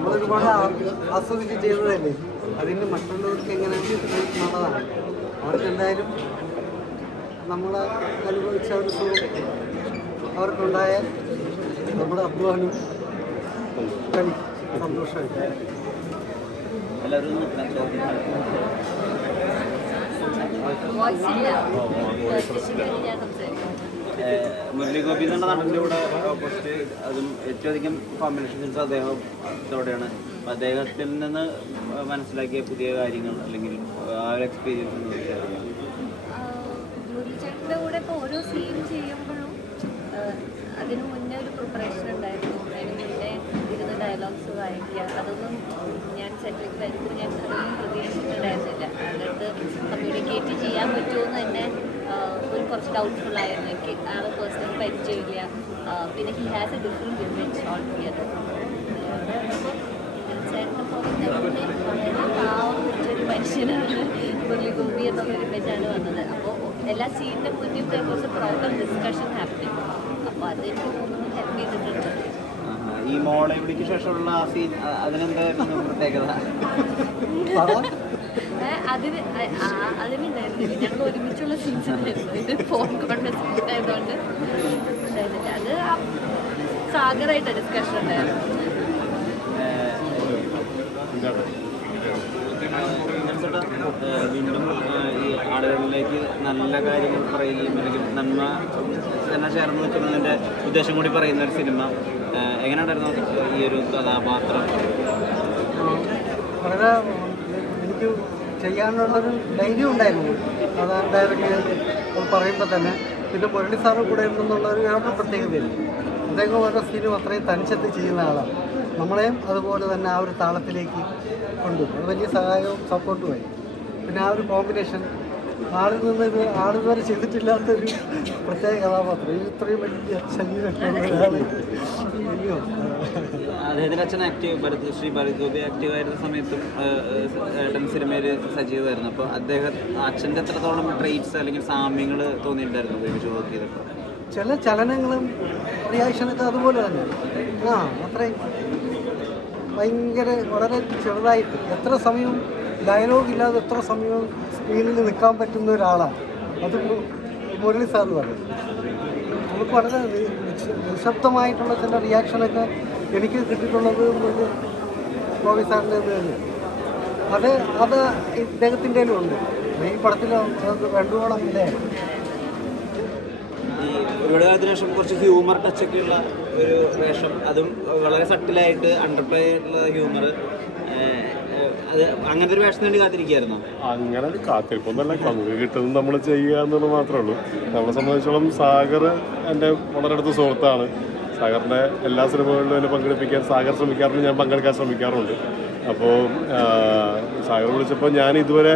നമ്മളൊരുപാട് ആസ്വദിച്ച് ചെയ്തതല്ലേ, അതിന് മറ്റുള്ളവർക്ക് എങ്ങനെ നല്ലതാണ്. അവർക്ക് എന്തായാലും നമ്മൾ അനുഭവിച്ച ഒരു സുഖം അവർക്കുണ്ടായാൽ നമ്മുടെ അധ്വാനം കളി സന്തോഷമായിട്ട്. മുരളി ഗോപി എന്ന നടൻ്റെ കൂടെ ഓപ്പോസിറ്റ് അതും ഏറ്റവും അധികം കോമ്പിനേഷൻസ് അദ്ദേഹത്തോടെയാണ്. അദ്ദേഹത്തിൽ നിന്ന് മനസ്സിലാക്കിയ പുതിയ കാര്യങ്ങൾ അല്ലെങ്കിൽ ആ ഒരു എക്സ്പീരിയൻസ് മുരളിച്ചേട്ടൻ്റെ കൂടെ ഇപ്പോൾ ഓരോ സീൻ ചെയ്യുമ്പോഴും അതിന് മുന്നേ ഒരു പ്രിപ്പറേഷൻ ഉണ്ടായിരുന്നു. അതിന് മുന്നേ ഇരുന്ന് ഡയലോഗ്സ് വായിക്കുക, അതൊന്നും ഞാൻ സെറ്റിലേക്ക് വരുമ്പോൾ ഞാൻ അതൊന്നും പ്രതീക്ഷിച്ചിട്ടുണ്ടായിരുന്നില്ല. അതിനകത്ത് കമ്മ്യൂണിക്കേറ്റ് ചെയ്യാൻ പറ്റുമെന്ന് തന്നെ ഒരു കുറച്ച് ഡൗട്ട്ഫുൾ ആയിരുന്നു എനിക്ക്. ആളെ പേഴ്സണൽ പരിചയമില്ല. പിന്നെ he has A different image all together. അപ്പോൾ ചേട്ടനെ പോലെ തന്നെ വളരെ പാവം പിടിച്ചൊരു മനുഷ്യനാണ് മുരളി ഗോപി എന്നുള്ളൊരു ഇമേജാണ് വന്നത്. അപ്പോൾ എല്ലാ സീനിൻ്റെ മുന്നിൽ was A proper discussion happening. അപ്പോൾ അതെനിക്ക് തോന്നുന്നു ഹെൽപ്പ് ചെയ്തിട്ടുണ്ട്. ഈ മോളെ വിളിക്ക് ശേഷമുള്ള ആ സീൻ അതിനെന്തായിരുന്നു പ്രത്യേകത? അതിനുണ്ടായിരുന്നില്ല, ഞങ്ങൾ ഒരുമിച്ചുള്ള സീൻസ് ഉണ്ടായിരുന്നു. ഇത് ഫോൺ കോൺടാക്ട് ആയതുകൊണ്ട് ഉണ്ടായിരുന്നില്ല. അത് സാഗറായിട്ട് ഡിസ്കഷൻ ഉണ്ടായിരുന്നു. വീണ്ടും ഈ ആളുകളിലേക്ക് നല്ല കാര്യങ്ങൾ പറയുകയും അല്ലെങ്കിൽ നന്മ തന്നെ ചേർന്ന് വെക്കുന്നതിൻ്റെ ഉദ്ദേശം കൂടി പറയുന്ന ഒരു സിനിമ എങ്ങനെയുണ്ടായിരുന്നു ഈ ഒരു കഥാപാത്രം? വളരെ എനിക്ക് ചെയ്യാനുള്ളൊരു ധൈര്യം ഉണ്ടായിരുന്നു. അത് ഡയറക്റ്റ് പറയുമ്പോൾ തന്നെ. പിന്നെ മുരളി സാറ് കൂടെ ഉണ്ടെന്നുള്ളൊരു വേറൊരു പ്രത്യേകതയില്ല. അദ്ദേഹം ഓരോ സീനും അത്രയും തനിച്ചെത്തി ചെയ്യുന്ന ആളാണ്. നമ്മളെയും അതുപോലെ തന്നെ ആ ഒരു താളത്തിലേക്ക് കൊണ്ടുപോകും. അത് വലിയ സഹായവും സപ്പോർട്ടുമായി. പിന്നെ ആ ഒരു കോമ്പിനേഷൻ ആളിതുവരെ ചെയ്തിട്ടില്ലാത്തൊരു പ്രത്യേക കഥാപാത്രം. ഇത്രയും വലിയ ശരീരമൊക്കെ അദ്ദേഹത്തിൻ്റെ അച്ഛൻ ശ്രീ ഭരത് ഗോപി ആക്റ്റീവായിരുന്ന സമയത്തും ഏട്ടൻ സിനിമയിൽ സജീവമായിരുന്നു. അപ്പോൾ അദ്ദേഹം അച്ഛൻ്റെ എത്രത്തോളം ട്രേറ്റ്സ് അല്ലെങ്കിൽ സാമ്യങ്ങൾ തോന്നിയിട്ടുണ്ടായിരുന്നു ഉപയോഗിച്ച് വർക്ക് ചെയ്തപ്പോൾ? ചില ചലനങ്ങളും റിയാക്ഷനൊക്കെ അതുപോലെ തന്നെ. അത്രയും ഭയങ്കര വളരെ ചെറുതായിട്ട് എത്ര സമയവും ഡയലോഗ് ഇല്ലാതെ എത്ര സമയവും സ്ക്രീനിൽ നിൽക്കാൻ പറ്റുന്ന ഒരാളാണ്. അത് മുരളി സാറ് പറയും. നമുക്ക് വളരെ നിശബ്ദമായിട്ടുള്ള ചില റിയാക്ഷനൊക്കെ എനിക്ക് കിട്ടിയിട്ടുള്ളത് ഗോപി സാറിൻ്റെ തന്നെ. അത് ഇദ്ദേഹത്തിൻ്റെ ഉണ്ട്. ഈ പടത്തിൽ രണ്ടോളം ഇല്ലേ. ഒരുപാട് കാലത്തിന് ശേഷം കുറച്ച് ഹ്യൂമർ ടച്ചൊക്കെയുള്ള ഒരു വേഷം, അതും വളരെ സട്ടിലായിട്ട് അണ്ടർപ്ലേ ഉള്ള ഹ്യൂമർ. അത് അങ്ങനത്തെ ഒരു വേഷം വേണ്ടി കാത്തിരിക്കുകയായിരുന്നു? അങ്ങനെ ഒരു കാത്തിരിപ്പൊന്നല്ല, നമുക്ക് കിട്ടുന്നത് നമ്മൾ ചെയ്യുക എന്നുള്ളത് മാത്രമേ ഉള്ളൂ. നമ്മളെ സംബന്ധിച്ചോളം സാഗർ എൻ്റെ വളരെ അടുത്ത സുഹൃത്താണ്. സാഗറിൻ്റെ എല്ലാ സിനിമകളിലും എന്നെ പങ്കെടുപ്പിക്കാൻ സാഗർ ശ്രമിക്കാറുണ്ട്, ഞാൻ പങ്കെടുക്കാൻ ശ്രമിക്കാറുണ്ട്. അപ്പോൾ സാഗർ വിളിച്ചപ്പോൾ ഞാൻ ഇതുവരെ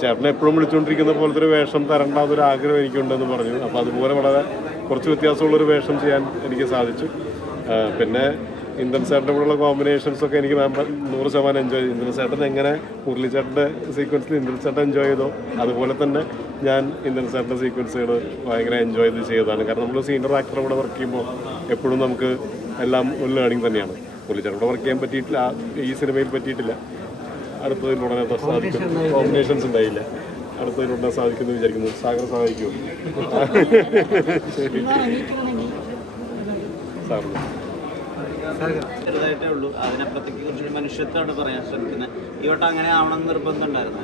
ചേട്ടനെ എപ്പോഴും വിളിച്ചുകൊണ്ടിരിക്കുന്ന പോലത്തെ ഒരു വേഷം തരേണ്ടാതൊരു ആഗ്രഹം എനിക്കുണ്ടെന്ന് പറഞ്ഞു. അപ്പോൾ അതുപോലെ വളരെ കുറച്ച് വ്യത്യാസമുള്ളൊരു വേഷം ചെയ്യാൻ എനിക്ക് സാധിച്ചു. പിന്നെ ഇന്ദ്രൻ ചേട്ടൻ്റെ കൂടെയുള്ള കോമ്പിനേഷൻസൊക്കെ എനിക്ക് 100% എൻജോയ് ചെയ്തു. ഇന്ദ്രൻ ചേട്ടൻ എങ്ങനെ മുരളി ചേട്ടൻ്റെ സീക്വൻസിൽ ഇന്ദ്രൻ ചേട്ടൻ എൻജോയ് ചെയ്തോ അതുപോലെ തന്നെ ഞാൻ ഇന്ദ്രൻ ചേട്ടൻ്റെ സീക്വൻസുകൾ ഭയങ്കര എൻജോയ് ചെയ്ത് ചെയ്തതാണ്. കാരണം നമ്മൾ സീനിയർ ആക്ടറെ കൂടെ വർക്ക് ചെയ്യുമ്പോൾ എപ്പോഴും നമുക്ക് എല്ലാം ഒരു ലേണിംഗ് തന്നെയാണ്. മുരളി ചേട്ടൻ കൂടെ വർക്ക് ചെയ്യാൻ പറ്റിയിട്ടില്ല, ഈ സിനിമയിൽ പറ്റിയിട്ടില്ല. അടുത്തതിലുടനെ സാധിക്കും, കോമ്പിനേഷൻസ് ഉണ്ടായില്ല. അടുത്തതിലുടനെ സാധിക്കുമെന്ന് വിചാരിക്കുന്നു. സാഗർ സഹായിക്കുമോ? ശരി സാറിന് ചെറുതായിട്ടേ ഉള്ളൂ, അതിനപ്പുറത്തേക്ക് കുറച്ച് മനുഷ്യത്വമാണ് പറയാൻ ശ്രമിക്കുന്നത്. ഈ വട്ടം അങ്ങനെ ആവണമെന്ന് നിർബന്ധം ഉണ്ടായിരുന്നു?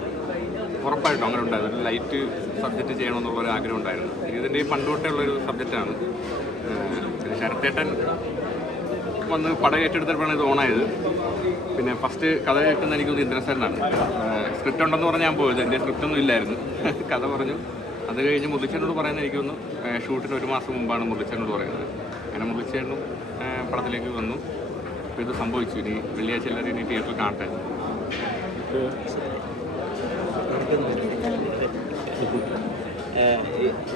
ഉറപ്പായിട്ടും അങ്ങനെ ഉണ്ടായിരുന്നു. ലൈറ്റ് സബ്ജക്റ്റ് ചെയ്യണമെന്നുള്ളൊരു ആഗ്രഹം ഉണ്ടായിരുന്നു. ഇതിൻ്റെ ഈ പണ്ട് തൊട്ടേ ഉള്ളൊരു സബ്ജക്റ്റാണ്. ശരത്തേട്ടൻ വന്ന് പടം ഏറ്റെടുത്തപ്പോഴാണ് ഇത് ഓണായത്. പിന്നെ ഫസ്റ്റ് കഥ കേൾക്കുന്നത് എനിക്കൊന്ന് ഇന്ദ്രസേനാണ്. സ്ക്രിപ്റ്റ് ഉണ്ടെന്ന് പറഞ്ഞാൽ ഞാൻ പോയത്, എൻ്റെ സ്ക്രിപ്റ്റൊന്നും ഇല്ലായിരുന്നു. കഥ പറഞ്ഞു. അത് കഴിഞ്ഞ് മുരളിച്ചേനോട് പറയുന്നത് എനിക്കൊന്ന് ഷൂട്ടിന് 1 മാസം മുമ്പാണ് മുരളിച്ചേനോട് പറയുന്നത്. അങ്ങനെ മുരളിച്ചേനും പടത്തിലേക്ക് വന്നു. അപ്പോൾ ഇത് സംഭവിച്ചു. ഇനി വെള്ളിയാഴ്ച എല്ലാവരും ഇനി തിയേറ്ററിൽ കാണട്ടെ.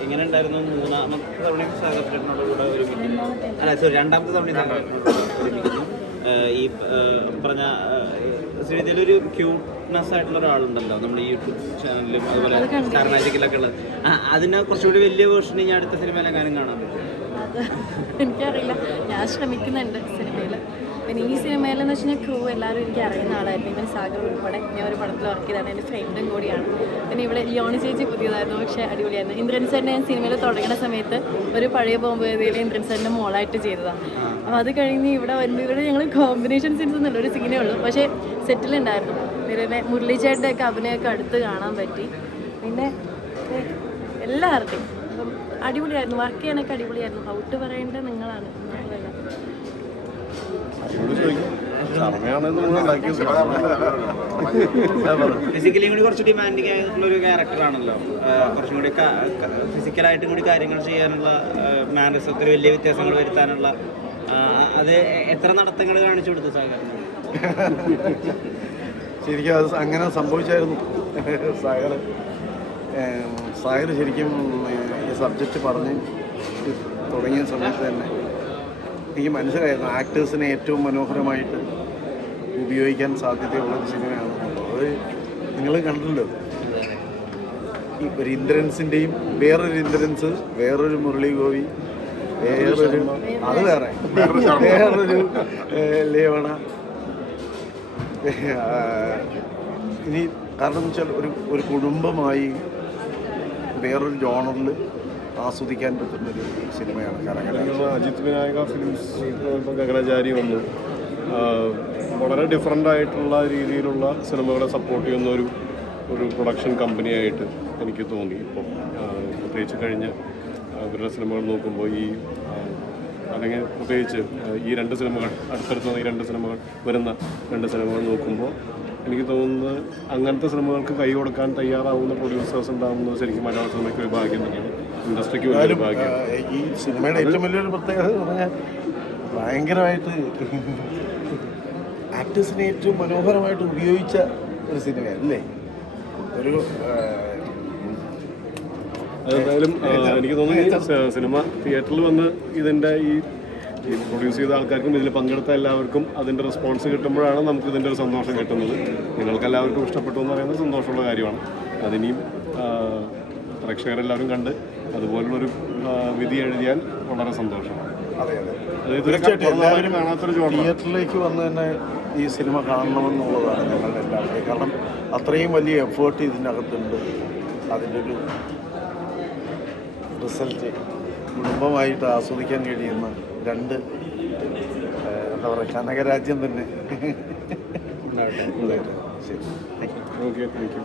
എങ്ങനെ ഉണ്ടായിരുന്നു? 3ാമത്തെ തവണയും സാഗർ ചേട്ടനോട് കൂടെ ഒരു മീറ്റിംഗ്, രണ്ടാമത്തെ തവണയും ഒരുമിക്കുന്നു. ഈ പറഞ്ഞ ശ്രീതിയിലൊരു ക്യൂട്ട്നെസ് ആയിട്ടുള്ള ഒരാളുണ്ടല്ലോ നമ്മുടെ ഈ യൂട്യൂബ് ചാനലിലും അതുപോലെ സ്റ്റാർ മാജിക്കിലൊക്കെ ഉള്ളത്. അതിനെ കുറച്ചുകൂടി വലിയ വേർഷൻ ഇനി അടുത്ത സിനിമയിലെ കാര്യം കാണാൻ പറ്റും? എനിക്കറിയില്ല, ഞാൻ ശ്രമിക്കുന്നുണ്ട് സിനിമയിൽ. പിന്നെ ഈ സിനിമയിലെന്ന് വെച്ച് കഴിഞ്ഞാൽ ക്രൂ എല്ലാവരും എനിക്ക് അറിയുന്ന ആളായിരുന്നു. ഇവൻ സാഗർ ഉൾപ്പെടെ ഞാൻ ഒരു പടത്തിൽ വർക്ക് ചെയ്താണ്, എൻ്റെ ഫ്രണ്ടും കൂടിയാണ്. പിന്നെ ഇവിടെ ലിയോണി ചേച്ചി പുതിയതായിരുന്നു, പക്ഷേ അടിപൊളിയായിരുന്നു. ഇന്ദ്രൻ സാറിൻ്റെ ഞാൻ സിനിമയിൽ തുടങ്ങുന്ന സമയത്ത് ഒരു പഴയ ബോംബേതിയിൽ ഇന്ദ്രൻ സാറിൻ്റെ മോളായിട്ട് ചെയ്തതാണ്. അപ്പോൾ അത് കഴിഞ്ഞ് ഇവിടെ വരുമ്പോൾ ഇവിടെ ഞങ്ങൾ കോമ്പിനേഷൻ സീൻസ് ഒന്നുമില്ല, ഒരു സീനേ ഉള്ളൂ, പക്ഷേ സെറ്റിലുണ്ടായിരുന്നു. പിന്നെ മുരളീച്ചേട്ടൻ്റെ ഒക്കെ അഭിനയമൊക്കെ അടുത്ത് കാണാൻ പറ്റി. പിന്നെ എല്ലാവരുടെയും അപ്പം അടിപൊളിയായിരുന്നു, വർക്ക് ചെയ്യാനൊക്കെ അടിപൊളിയായിരുന്നു. ഔട്ട് പറയേണ്ടത് നിങ്ങളാണ്, ഞങ്ങളല്ല. ഫിസിക്കലി കൂടി കുറച്ച് ഡിമാൻഡിങ് ആയിട്ടുള്ള ഒരു ക്യാരക്ടറാണല്ലോ. കുറച്ചും കൂടി ഫിസിക്കലായിട്ടും കൂടി കാര്യങ്ങൾ ചെയ്യാനുള്ള മാനസത്തിൽ വലിയ വ്യത്യാസങ്ങൾ വരുത്താനുള്ള അത് എത്ര നടത്തങ്ങൾ കാണിച്ചു കൊടുത്തു സാഗർ? ശരിക്കും അത് അങ്ങനെ സംഭവിച്ചായിരുന്നു. സാഗർ ശരിക്കും ഈ സബ്ജക്റ്റ് പറഞ്ഞ് തുടങ്ങിയ സമയത്ത് തന്നെ എനിക്ക് മനസ്സിലായിരുന്നു ആക്ടേഴ്സിനെ ഏറ്റവും മനോഹരമായിട്ട് ഉപയോഗിക്കാൻ സാധ്യതയുള്ളൊരു സിനിമയാണ്. അത് നിങ്ങൾ കണ്ടല്ലോ, ഈ ഒരു ഇന്ദ്രൻസിൻ്റെയും വേറൊരു ഇന്ദ്രൻസ്, വേറൊരു മുരളി ഗോപി, വേറൊരു അത് വേറൊരു ലേവണ. ഇനി കാരണം എന്ന് വെച്ചാൽ ഒരു കുടുംബമായി വേറൊരു ജോണറിൽ ആസ്വദിക്കാൻ പറ്റുന്നൊരു സിനിമയാണ് കനകരാജ്. അജിത് വിനായക ഫിലിംസ് ഗഗനചാരി വന്നു. വളരെ ഡിഫറെൻ്റ് ആയിട്ടുള്ള രീതിയിലുള്ള സിനിമകളെ സപ്പോർട്ട് ചെയ്യുന്ന ഒരു പ്രൊഡക്ഷൻ കമ്പനിയായിട്ട് എനിക്ക് തോന്നി. ഇപ്പോൾ പ്രത്യേകിച്ച് കഴിഞ്ഞ് ഇവരുടെ സിനിമകൾ നോക്കുമ്പോൾ അല്ലെങ്കിൽ പ്രത്യേകിച്ച് ഈ രണ്ട് സിനിമകൾ അടുത്തടുത്ത ഈ രണ്ട് സിനിമകൾ വരുന്ന രണ്ട് സിനിമകൾ നോക്കുമ്പോൾ എനിക്ക് തോന്നുന്നത് അങ്ങനത്തെ സിനിമകൾക്ക് കൈ കൊടുക്കാൻ തയ്യാറാവുന്ന പ്രൊഡ്യൂസേഴ്സ് ഉണ്ടാകുന്നത് ശരിക്കും മലയാള സിനിമയ്ക്ക് ഒരു ഭാഗ്യം തന്നെയാണ്, ഇൻഡസ്ട്രിക്ക് വലിയൊരു ഭാഗ്യം. ഈ സിനിമയുടെ ഏറ്റവും വലിയൊരു പ്രത്യേകത എന്ന് പറഞ്ഞാൽ ഭയങ്കരമായിട്ട് ആക്ടേഴ്സിനെ ഏറ്റവും മനോഹരമായിട്ട് ഉപയോഗിച്ച ഒരു സിനിമയാണ് അല്ലേ? ഒരു അതെന്തായാലും എനിക്ക് തോന്നുന്നു സിനിമ തിയേറ്ററിൽ വന്ന് ഇതിൻ്റെ ഈ പ്രൊഡ്യൂസ് ചെയ്ത ആൾക്കാർക്കും ഇതിൽ പങ്കെടുത്ത എല്ലാവർക്കും അതിൻ്റെ റെസ്പോൺസ് കിട്ടുമ്പോഴാണ് നമുക്ക് ഇതിൻ്റെ ഒരു സന്തോഷം കിട്ടുന്നത്. നിങ്ങൾക്ക് എല്ലാവർക്കും ഇഷ്ടപ്പെട്ടു എന്ന് പറയുന്നത് സന്തോഷമുള്ള കാര്യമാണ്. അതിനിയും പ്രേക്ഷകരെല്ലാവരും കണ്ട് അതുപോലുള്ളൊരു വിധി എഴുതിയാൽ വളരെ സന്തോഷം. തീർച്ചയായിട്ടും കാണാത്തൊരു തിയേറ്ററിലേക്ക് വന്ന് തന്നെ ഈ സിനിമ കാണണമെന്നുള്ളതാണ് ഞങ്ങളുടെ എല്ലാവരുടെയും. കാരണം അത്രയും വലിയ എഫേർട്ട് ഇതിനകത്തുണ്ട്. അതിൻ്റെ ഒരു റിസൾട്ട് കുടുംബമായിട്ട് ആസ്വദിക്കാൻ കഴിയുന്ന രണ്ട് എന്താ പറയുക കനകരാജ്യം തന്നെ. ശരി, ഓക്കെ, താങ്ക് യു.